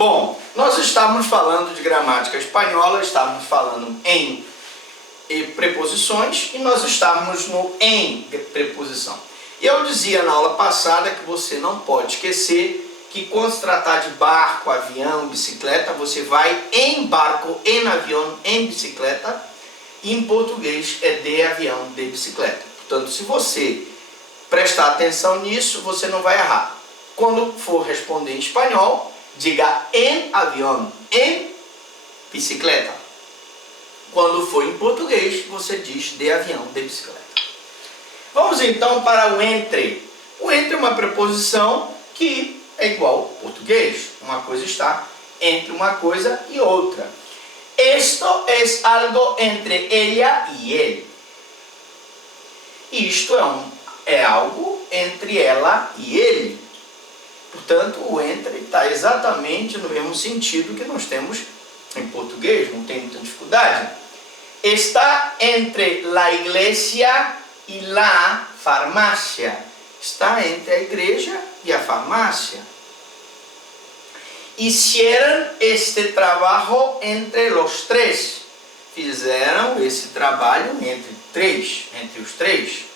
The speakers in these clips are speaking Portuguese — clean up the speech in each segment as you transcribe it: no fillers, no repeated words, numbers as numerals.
Bom, nós estávamos falando de gramática espanhola, estávamos falando em preposições e nós estávamos no em preposição. E eu dizia na aula passada que você não pode esquecer que quando se tratar de barco, avião, bicicleta, você vai em barco, em avião, em bicicleta, e em português é de avião, de bicicleta. Portanto, se você prestar atenção nisso, você não vai errar. Quando for responder em espanhol, diga em avião, em bicicleta. Quando for em português, você diz de avião, de bicicleta. Vamos então para o entre. O entre é uma preposição que é igual ao português. Uma coisa está entre uma coisa e outra. Esto es algo entre ella y él. Isto é algo entre ela e ele. Portanto, o entre está exatamente no mesmo sentido que nós temos em português, não tem muita dificuldade. Está entre la iglesia y la farmacia. Está entre a igreja e a farmácia. Hicieron este trabajo entre los tres. Fizeram esse trabalho entre os três.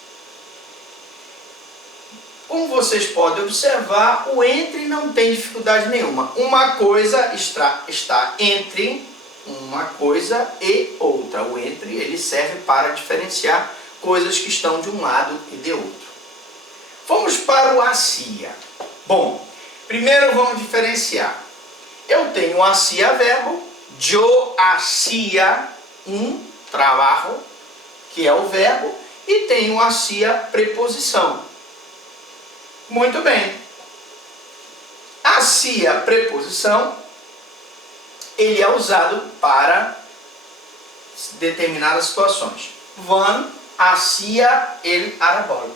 Como vocês podem observar, o entre não tem dificuldade nenhuma. Uma coisa está entre uma coisa e outra. O entre ele serve para diferenciar coisas que estão de um lado e de outro. Vamos para o hacía. Bom, primeiro vamos diferenciar. Eu tenho hacía verbo, yo hacía um trabalho, que é o verbo, e tenho hacía preposição. Muito bem. Hacía preposição, ele é usado para determinadas situações. Van hacia el árbol.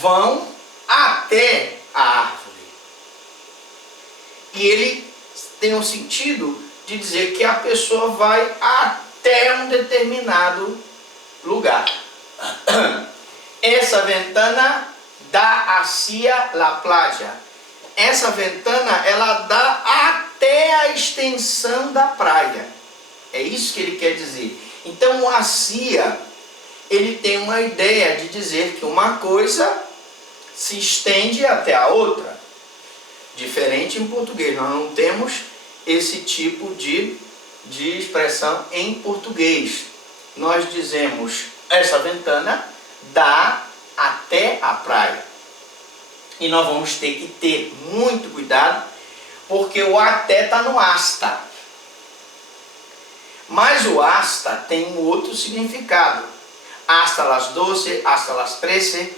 Vão até a árvore. E ele tem o sentido de dizer que a pessoa vai até um determinado lugar. Essa ventana dá hacia la playa. Essa ventana, ela dá até a extensão da praia. É isso que ele quer dizer. Então, o hacia, ele tem uma ideia de dizer que uma coisa se estende até a outra. Diferente em português, nós não temos esse tipo de expressão em português. Nós dizemos, essa ventana dá até a praia. E nós vamos ter que ter muito cuidado, porque o até está no hasta. Mas o hasta tem um outro significado. Hasta las 12, hasta las 13,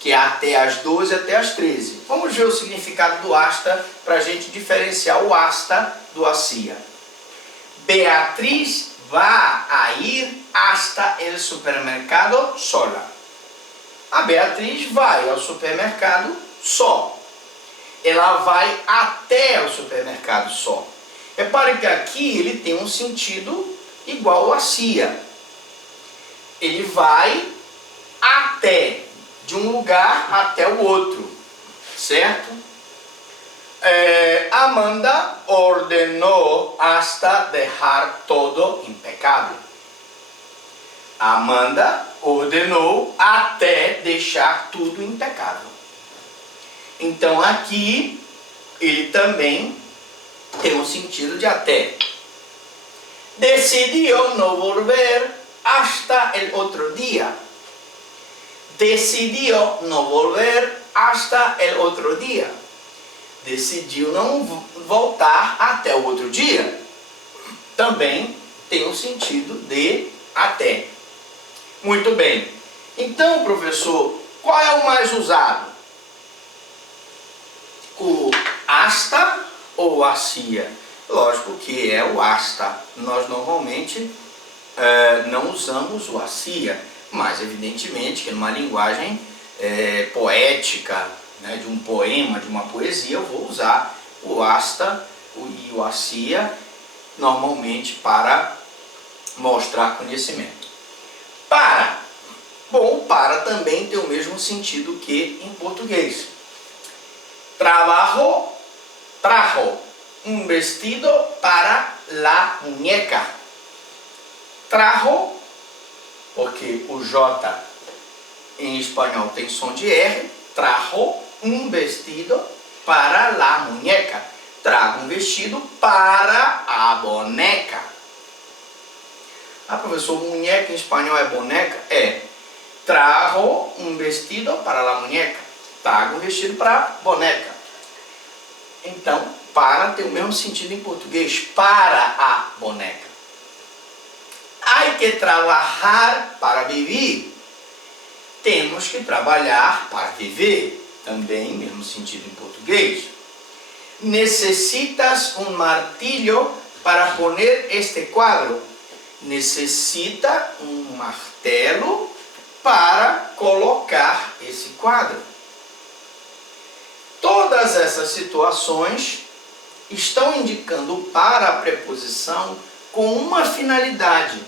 que é até as 12 até as 13. Vamos ver o significado do hasta para a gente diferenciar o hasta do hacía. Beatriz va a ir hasta el supermercado sola. A Beatriz vai ao supermercado só. Ela vai até o supermercado só. Repare que aqui ele tem um sentido igual ao hacía. Ele vai até, de um lugar até o outro, certo? Amanda ordenou hasta dejar todo impecável. Amanda ordenou até deixar tudo impecável. Então aqui ele também tem um sentido de até. Decidió no volver hasta el otro día. Decidió no volver hasta el otro día. Decidiu não voltar até o outro dia. Também tem um sentido de até. Muito bem. Então, professor, qual é o mais usado? O hasta ou o hacía? Lógico que é o hasta. Nós normalmente não usamos o hacía, mas evidentemente que numa linguagem poética, né, de um poema, de uma poesia, eu vou usar o hasta e o hacía normalmente para mostrar conhecimento. Para. Bom, para também tem o mesmo sentido que em português. Trabajo trajo un vestido para la muñeca. Trajo, porque o J em espanhol tem som de R, trajo un vestido para la muñeca. Trago um vestido para a boneca. Ah, professor, muñeca em espanhol é boneca? É. Trago um vestido para la muñeca. Trago um vestido para a boneca. Então, para tem o mesmo sentido em português. Para a boneca. Hay que trabalhar para viver. Temos que trabalhar para viver. Também, mesmo sentido em português. Necesitas um martillo para poner este quadro. Necessita um martelo para colocar esse quadro. Todas essas situações estão indicando para a preposição com uma finalidade.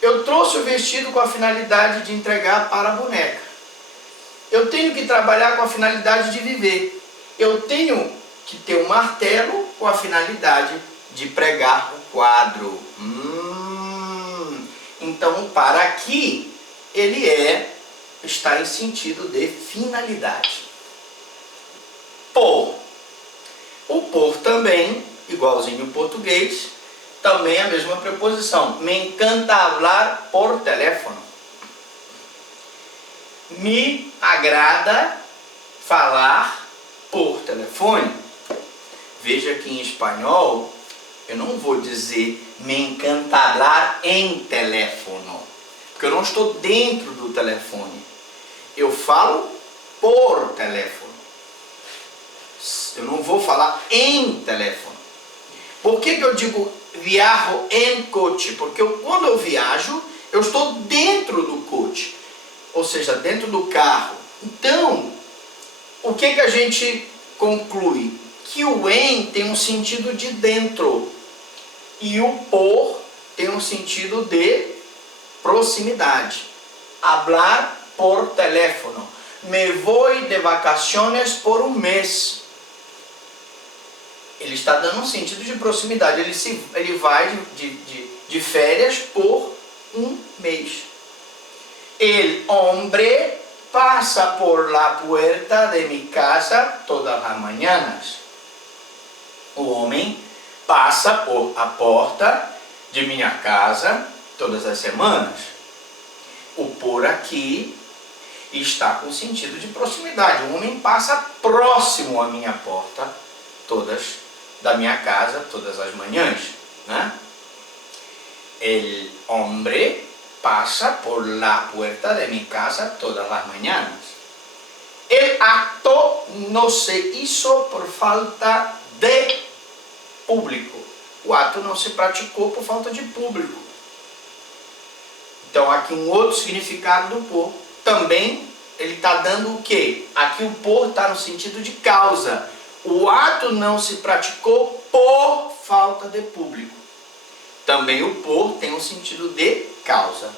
Eu trouxe o vestido com a finalidade de entregar para a boneca. Eu tenho que trabalhar com a finalidade de viver. Eu tenho que ter um martelo com a finalidade de pregar o quadro. Então, para aqui, ele está em sentido de finalidade. Por. O por também, igualzinho em português, também é a mesma preposição. Me encanta falar por teléfono. Me agrada falar por telefone. Veja que em espanhol, eu não vou dizer me encanta falar em teléfono, porque eu não estou dentro do telefone. Eu falo por telefone. Eu não vou falar em telefone. Por que eu digo viajo em coche? Porque quando eu viajo, eu estou dentro do coche, ou seja, dentro do carro. Então, o que a gente conclui? Que o em tem um sentido de dentro e o por tem um sentido de proximidade. Hablar por teléfono. Me vou de vacaciones por um mês. Ele está dando um sentido de proximidade. Ele vai de férias por um mês. El hombre pasa por la puerta de mi casa todas las mañanas. O homem passa por a porta de minha casa todas as semanas. O por aqui está com sentido de proximidade. O homem passa próximo à minha porta da minha casa todas as manhãs, né? El hombre pasa por la puerta de mi casa todas las mañanas. El acto no se hizo por falta de público. O ato não se praticou por falta de público. Então aqui um outro significado do por. Também ele está dando o quê? Aqui o por está no sentido de causa. O ato não se praticou por falta de público. Também o por tem um sentido de causa.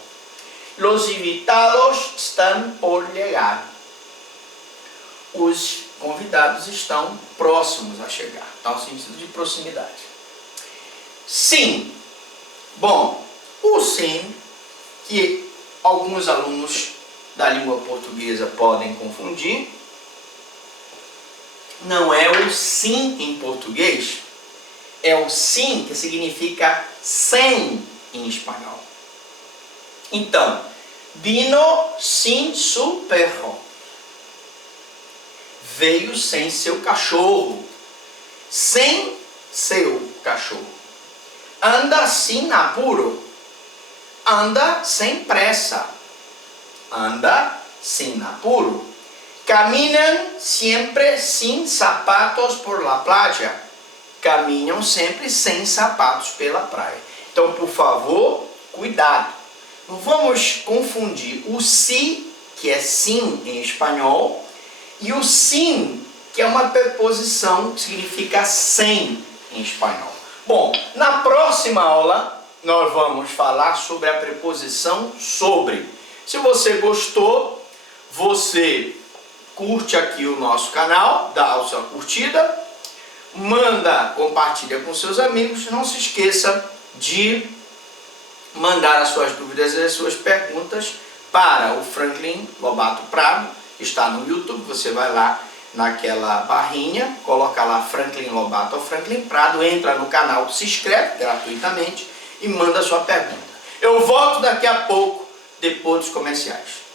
Los invitados están por llegar. Os convidados estão próximos a chegar. Está no sentido de proximidade. Sim. Bom, o sim, que alguns alunos da língua portuguesa podem confundir, não é o sim em português, é o sim que significa sem em espanhol. Então, vino sin su perro. Veio sem seu cachorro. Sem seu cachorro. Anda sin apuro. Anda sem pressa. Anda sin apuro. Caminham sempre sin zapatos por la playa. Caminham sempre sem sapatos pela praia. Então, por favor, cuidado. Não vamos confundir o si, que é sim em espanhol, e o sim, que é uma preposição que significa sem em espanhol. Bom, na próxima aula nós vamos falar sobre a preposição sobre. Se você gostou, você curte aqui o nosso canal, dá a sua curtida, manda, compartilha com seus amigos. Não se esqueça de mandar as suas dúvidas e as suas perguntas para o Franklin Lobato Prado. Está no YouTube, você vai lá naquela barrinha, coloca lá Franklin Lobato ou Franklin Prado, entra no canal, se inscreve gratuitamente e manda a sua pergunta. Eu volto daqui a pouco, depois dos comerciais.